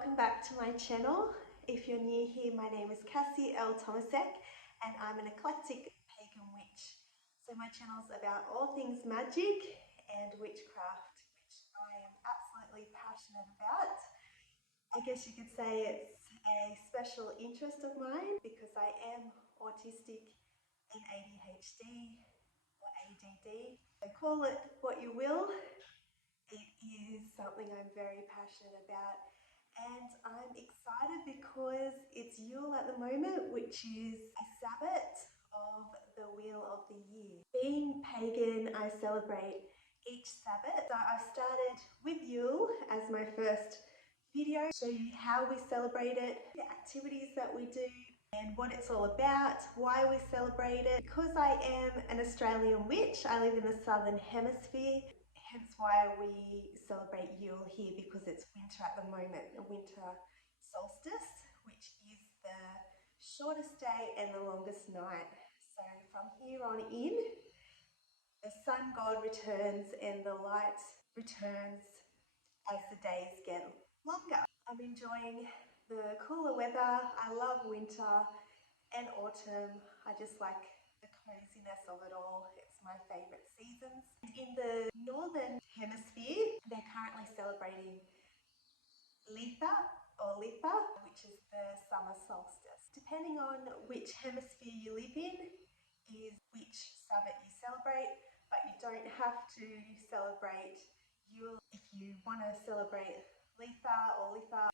welcome back to my channel. If you're new here, my name is Cassie and I'm an eclectic pagan witch. So my channel's about all things magic and witchcraft, which I am absolutely passionate about. I guess you could say it's a special interest of mine because I am autistic and ADHD or ADD. So call it what you will. It is something I'm very passionate about, and I'm excited because it's Yule at the moment, which is a Sabbath of the wheel of the year. Being pagan, I celebrate each Sabbath. So I started with Yule as my first video, show you how we celebrate it, the activities that we do, and what it's all about, why we celebrate it. Because I am an Australian witch, I live in the Southern Hemisphere, hence why we celebrate Yule here, because it's winter at the moment, the winter solstice, which is the shortest day and the longest night. So from here on in, the sun god returns and the light returns as the days get longer. I'm enjoying the cooler weather. I love winter and autumn. I just like the coziness of it all. It's my favourite seasons. In the northern hemisphere, they're currently celebrating Litha, which is the summer solstice. Depending on which hemisphere you live in is which Sabbath you celebrate, but you don't have to celebrate Yule. If you want to celebrate Litha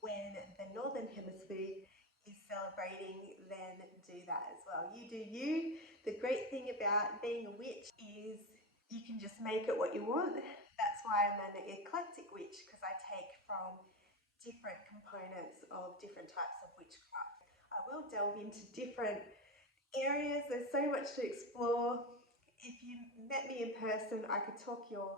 when the northern hemisphere is celebrating, then do that as well. You do you. The great thing about being a witch is you can just make it what you want. That's why I'm an eclectic witch, because I take from different components of different types of witchcraft. I will delve into different areas. There's so much to explore. If you met me in person, I could talk your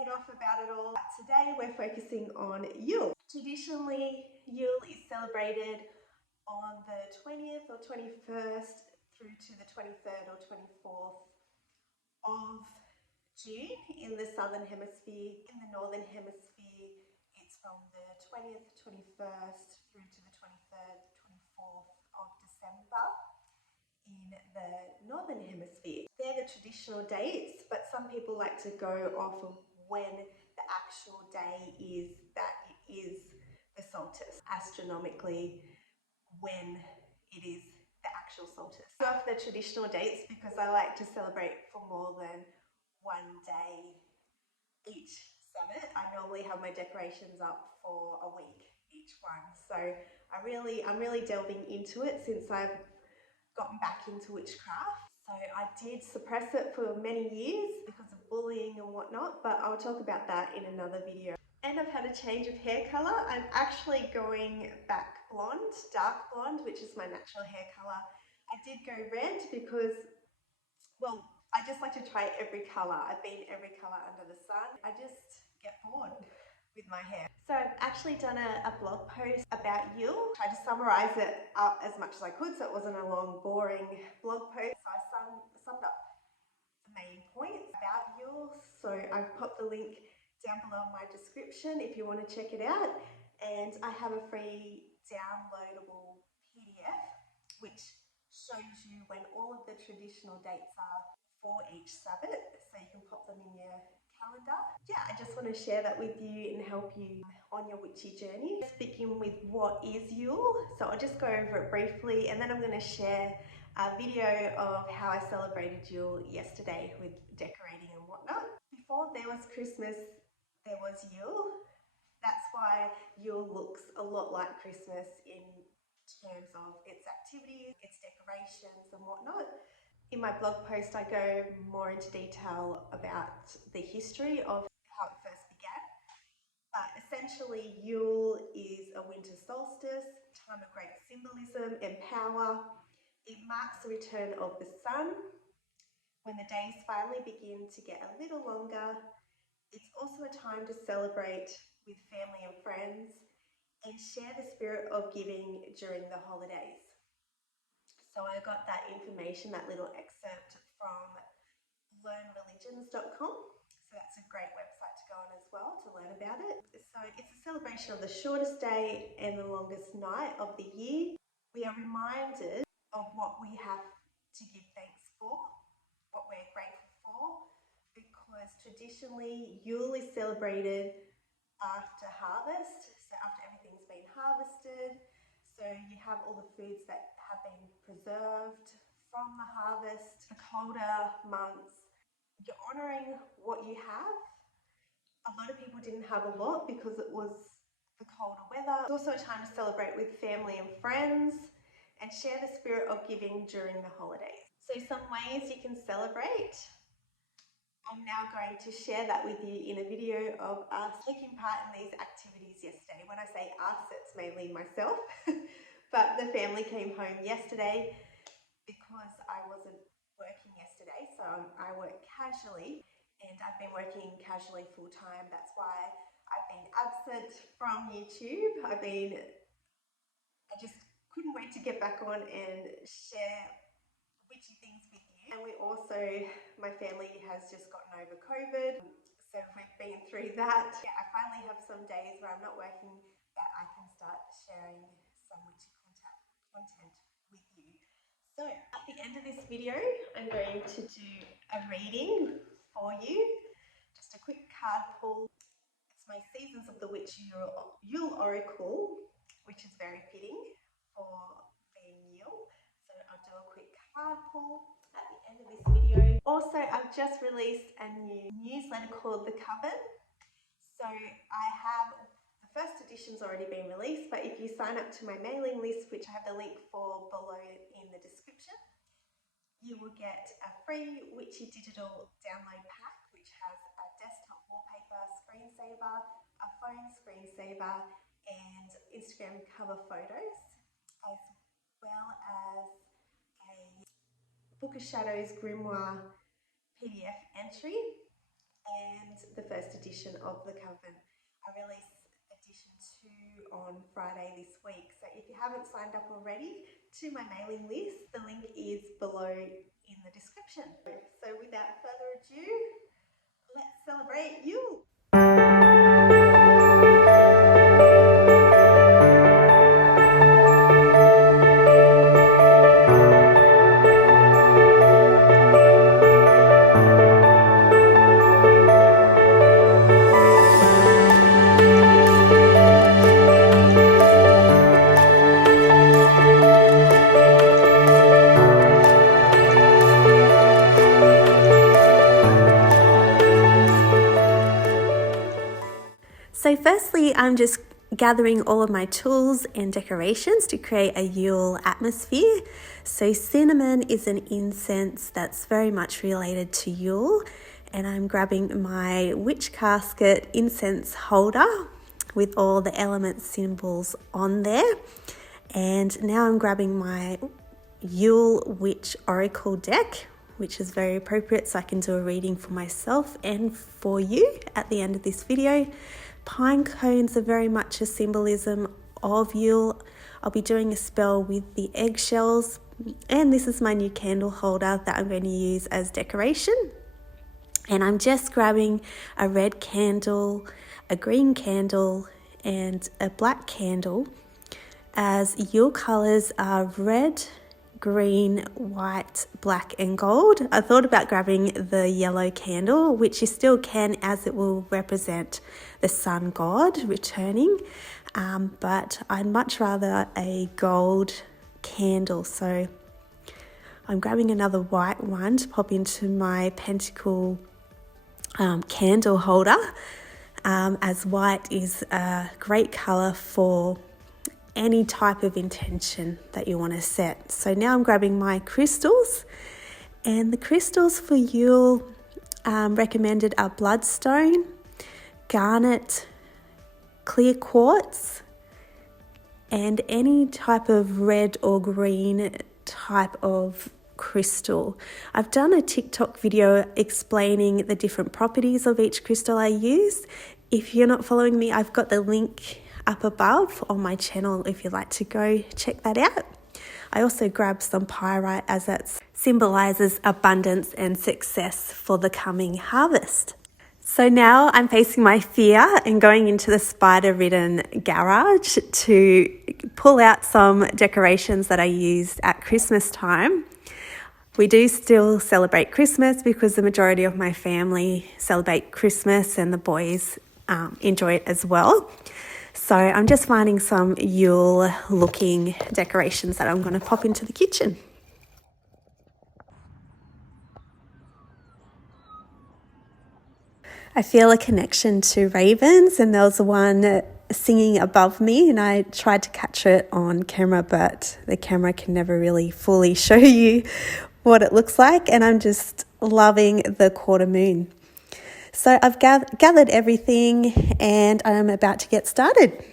head off about it all. But today we're focusing on Yule. Traditionally, Yule is celebrated on the 20th or 21st through to the 23rd or 24th of June in the Southern Hemisphere. In the Northern Hemisphere, it's from the 20th, 21st through to the 23rd, 24th of December in the Northern Hemisphere. They're the traditional dates, but some people like to go off of when the actual day is that it is the solstice, astronomically when it is the actual solstice. I go off the traditional dates because I like to celebrate for more than one day each Sabbath. I normally have my decorations up for a week each one, so I'm really delving into it since I've gotten back into witchcraft. So I did suppress it for many years because of bullying and whatnot, but I'll talk about that in another video. And I've had a change of hair color. I'm actually going back blonde, dark blonde, which is my natural hair color. I did go red because, well, I just like to try every color. I've been every color under the sun. I just get bored with my hair. So I've actually done a blog post about Yule. Tried to summarize it up as much as I could so it wasn't a long, boring blog post. So I summed up the main points about Yule. So I've popped the link down below in my description if you want to check it out. And I have a free downloadable PDF which shows you when all of the traditional dates are for each Sabbath, so you can pop them in your calendar. Yeah, I just want to share that with you and help you on your witchy journey. Let's begin with what is Yule. So I'll just go over it briefly, and then I'm going to share a video of how I celebrated Yule yesterday with decorating and whatnot. Before there was Christmas, there was Yule. That's why Yule looks a lot like Christmas in terms of its activities, its decorations and whatnot. In my blog post, I go more into detail about the history of how it first began. But essentially, Yule is a winter solstice, a time of great symbolism and power. It marks the return of the sun when the days finally begin to get a little longer. It's also a time to celebrate with family and friends and share the spirit of giving during the holidays. So I got that information, that little excerpt from learnreligions.com. So that's a great website to go on as well to learn about it. So it's a celebration of the shortest day and the longest night of the year. We are reminded of what we have to give thanks for, what we're grateful for, because traditionally Yule is celebrated after harvest, so after everything's been harvested. So you have all the foods that have been preserved from the harvest. The colder months, you're honouring what you have. A lot of people didn't have a lot because it was the colder weather. It's also a time to celebrate with family and friends and share the spirit of giving during the holidays. So some ways you can celebrate. I'm now going to share that with you in a video of us taking part in these activities yesterday. When I say us, it's mainly myself, but the family came home yesterday because I wasn't working yesterday, so I work casually and I've been working casually full time. That's why I've been absent from YouTube. I just couldn't wait to get back on and share witchy things with you. And we also, my family has just gotten over COVID, so we've been through that. Yeah, I finally have some days where I'm not working that I can start sharing some witchy content with you. So at the end of this video, I'm going to do a reading for you. Just a quick card pull. It's my Seasons of the Witch Yule Oracle, which is very fitting for being Yule. So I'll do a quick card pull at the end of this video. Also, I've just released a new newsletter called the Coven. So I have the first edition's already been released, but if you sign up to my mailing list, which I have the link for below in the description, you will get a free witchy digital download pack, which has a desktop wallpaper screensaver, a phone screensaver, and Instagram cover photos, as well as a Book of Shadows grimoire PDF entry, and the first edition of the Coven. I released edition 2 on Friday this week. So if you haven't signed up already to my mailing list, the link is below in the description. So without further ado, let's celebrate Yule! So firstly, I'm just gathering all of my tools and decorations to create a Yule atmosphere. So cinnamon is an incense that's very much related to Yule, and I'm grabbing my witch casket incense holder with all the element symbols on there. And now I'm grabbing my Yule Witch Oracle deck, which is very appropriate so I can do a reading for myself and for you at the end of this video. Pine cones are very much a symbolism of Yule. I'll be doing a spell with the eggshells, and this is my new candle holder that I'm going to use as decoration. And I'm just grabbing a red candle, a green candle, and a black candle, as Yule colours are red, green, white, black and gold. I thought about grabbing the yellow candle, which you still can, as it will represent the sun god returning, but I'd much rather a gold candle. So I'm grabbing another white one to pop into my pentacle candle holder, as white is a great colour for any type of intention that you want to set. So now I'm grabbing my crystals, and the crystals for Yule recommended are bloodstone, garnet, clear quartz, and any type of red or green type of crystal. I've done a TikTok video explaining the different properties of each crystal I use. If you're not following me, I've got the link up above on my channel if you'd like to go check that out. I also grabbed some pyrite, as that symbolizes abundance and success for the coming harvest. So now I'm facing my fear and going into the spider-ridden garage to pull out some decorations that I used at Christmas time. We do still celebrate Christmas because the majority of my family celebrate Christmas and the boys enjoy it as well. So I'm just finding some Yule looking decorations that I'm going to pop into the kitchen. I feel a connection to ravens, and there was one singing above me, and I tried to catch it on camera, but the camera can never really fully show you what it looks like, and I'm just loving the quarter moon. So I've gathered everything and I'm about to get started.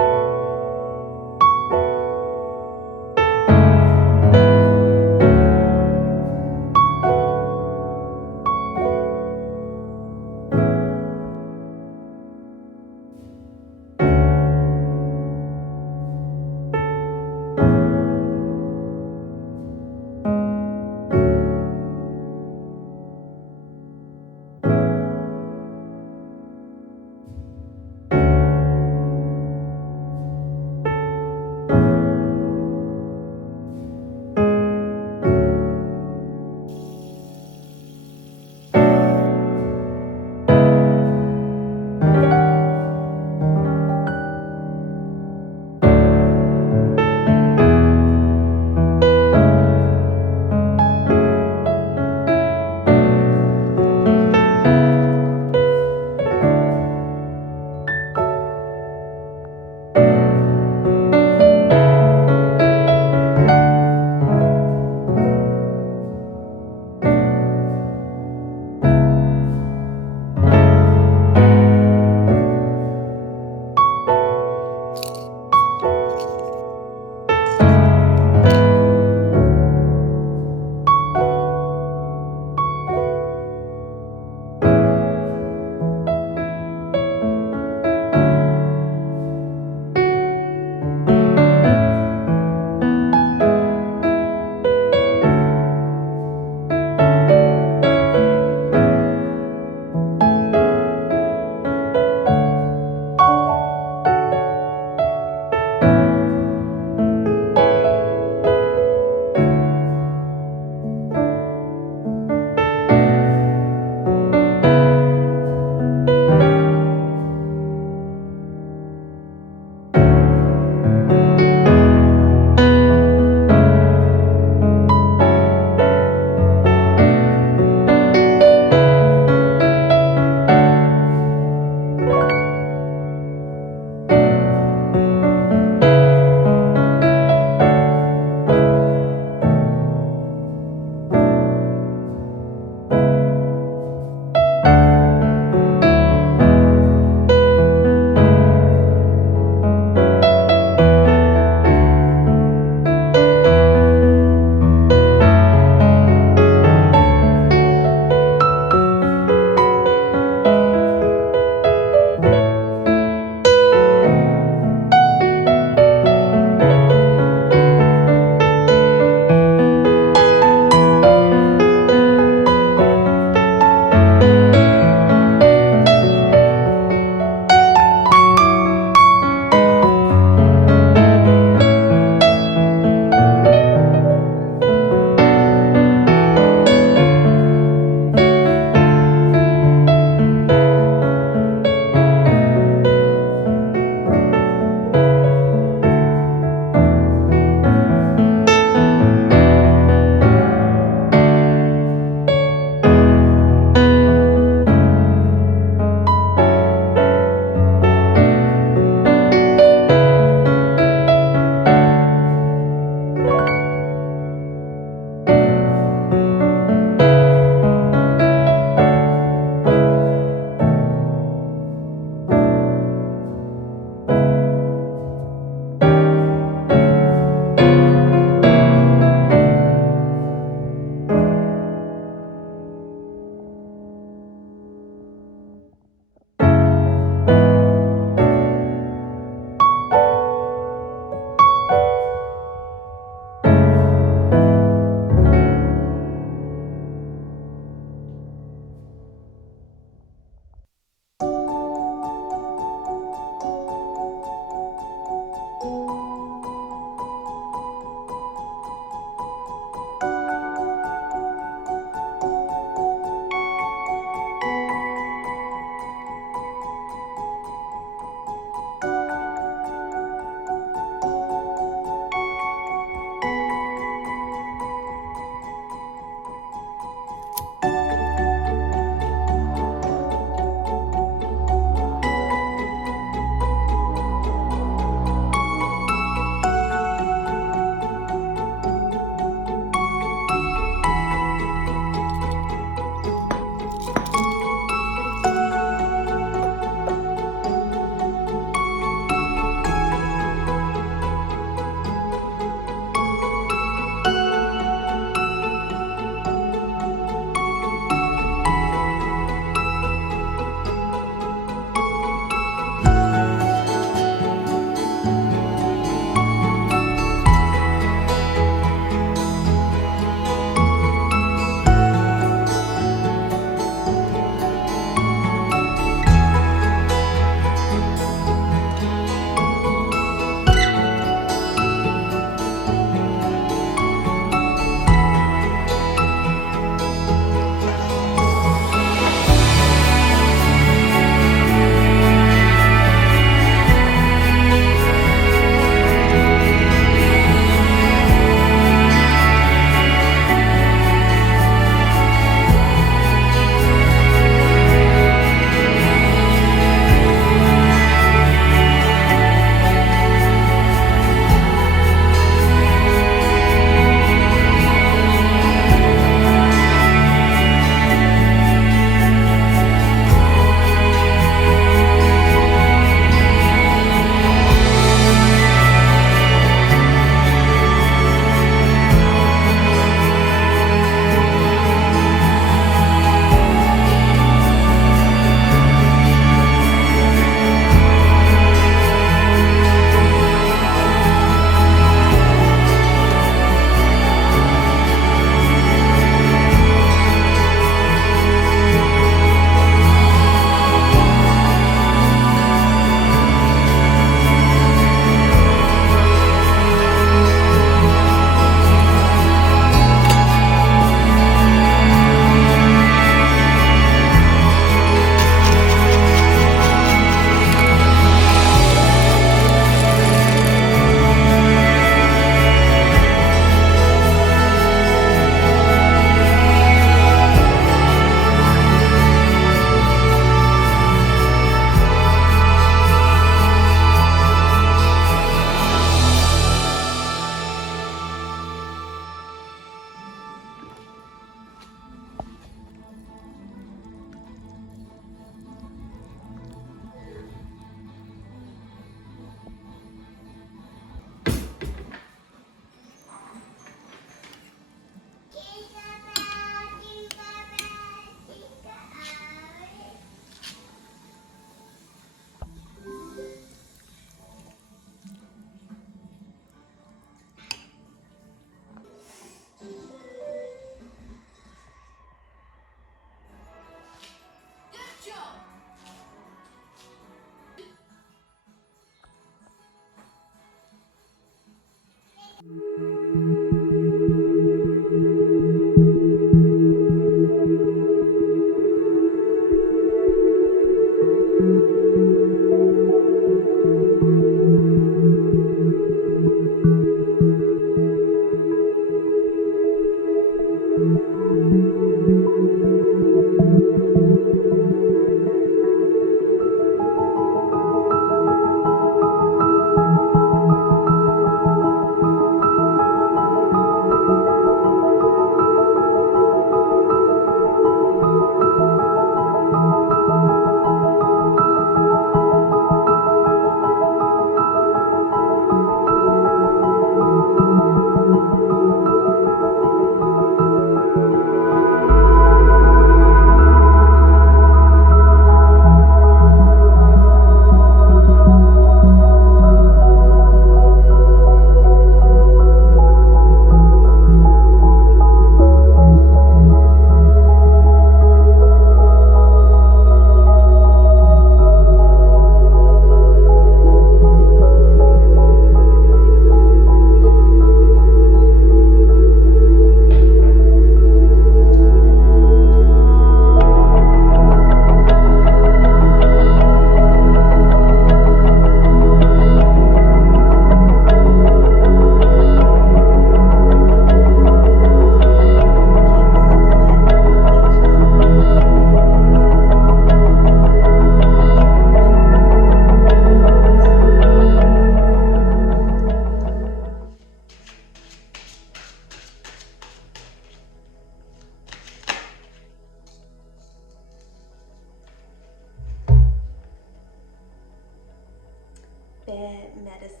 medicine.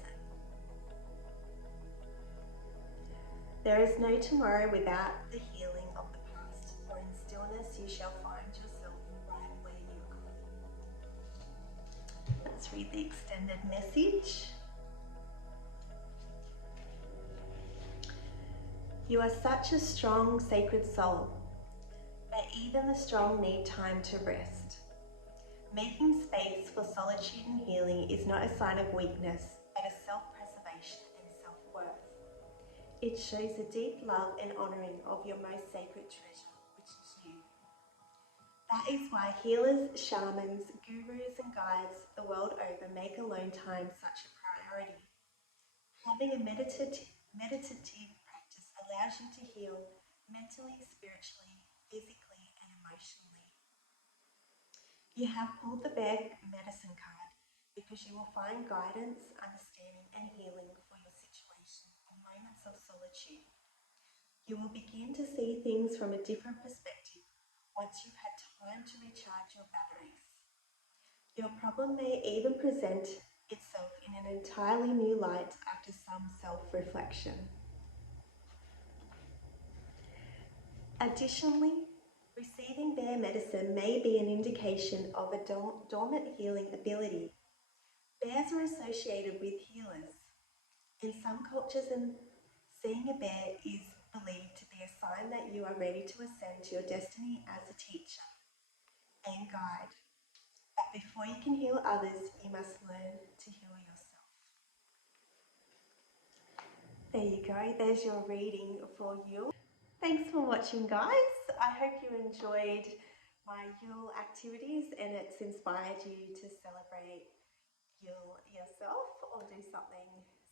There is no tomorrow without the healing of the past, for in stillness you shall find yourself right where you are. Let's read the extended message. You are such a strong, sacred soul, but even the strong need time to rest. Making space for solitude and healing is not a sign of weakness, but a self-preservation and self-worth. It shows a deep love and honouring of your most sacred treasure, which is you. That is why healers, shamans, gurus and guides the world over make alone time such a priority. Having a meditative practice allows you to heal mentally, spiritually, physically and emotionally. You have pulled the Bear medicine card because you will find guidance, understanding and healing for your situation in moments of solitude. You will begin to see things from a different perspective once you've had time to recharge your batteries. Your problem may even present itself in an entirely new light after some self-reflection. Additionally, receiving Bear medicine may be an indication of a dormant healing ability. Bears are associated with healers. In some cultures, seeing a bear is believed to be a sign that you are ready to ascend to your destiny as a teacher and guide. But before you can heal others, you must learn to heal yourself. There you go, there's your reading for Yule. Thanks for watching, guys. I hope you enjoyed my Yule activities and it's inspired you to celebrate Yule yourself or do something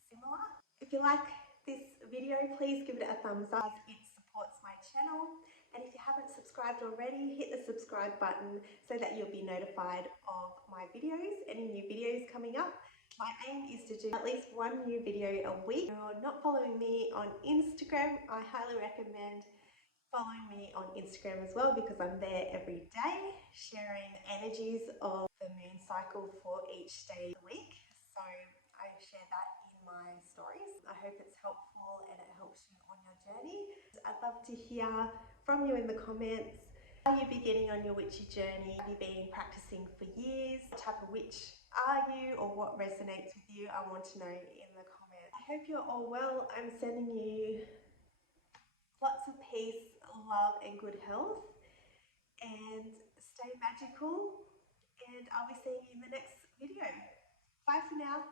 similar. If you like this video, please give it a thumbs up. It supports my channel. And if you haven't subscribed already, hit the subscribe button so that you'll be notified of my videos, any new videos coming up. My aim is to do at least one new video a week. If you're not following me on Instagram, I highly recommend following me on Instagram as well because I'm there every day sharing energies of the moon cycle for each day of the week. So I share that in my stories. I hope it's helpful and it helps you on your journey. I'd love to hear from you in the comments. Are you beginning on your witchy journey? Have you been practicing for years? What type of witch are you or what resonates with you? I want to know in the comments. I hope you're all well. I'm sending you lots of peace, love and good health, and stay magical, and I'll be seeing you in the next video. Bye for now.